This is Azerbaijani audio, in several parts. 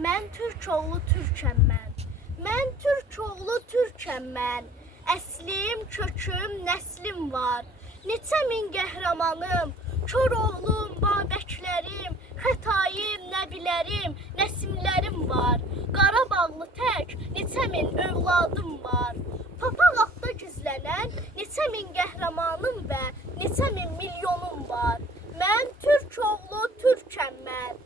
Mən türk oğlu türkəm mən. Mən türk oğlu türkəm mən. Əslim, köküm, nəslim var. Neçə min qəhrəmanım, kör oğlum, babəklərim, xətayim, nəbilərim, nəsimlərim var. Qarabağlı tək neçə min övladım var. Papaq altda gizlənən neçə min qəhrəmanım və neçə min milyonum var. Mən türk oğlu türkəm mən.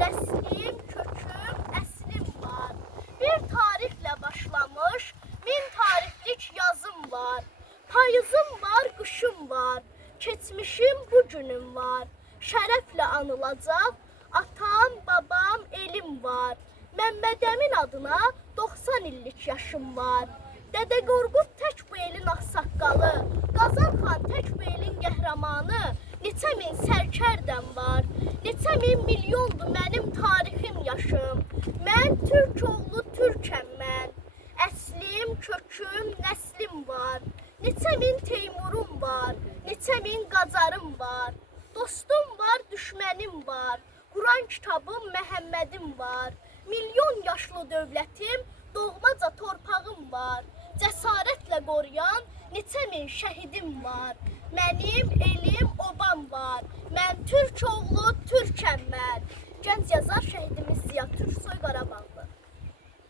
Nəslim, köküm, əslim var. Bir tarixlə başlamış, min tarixlik yazım var. Payızım var, qışım var. Keçmişim, bugünüm var. Şərəflə anılacaq atam, babam, elim var. Məmmədəmin adına 90 illik yaşım var. Dədə Qorqud tək bu elin ağsaqqalı, Qazan xan tək bu elin qəhrəmanı, neçə min sərkərdəm var, neçə min milyondur mənim tarixim, yaşım. Mən türk oğlu türkəm mən, əslim, köküm, nəslim var. Neçə min Teymurum var, neçə min Qacarım var. Dostum var, düşmənim var, Quran kitabım, Məhəmmədim var. Milyon yaşlı dövlətim, doğmaca torpağım var. Cəsarətlə qoruyan neçə min şəhidim var. Mənim elim, obam var. Mən türk oğlu türkəm mən. Gənc yazar şəhidimiz Ziya Türksoy Qarabağ.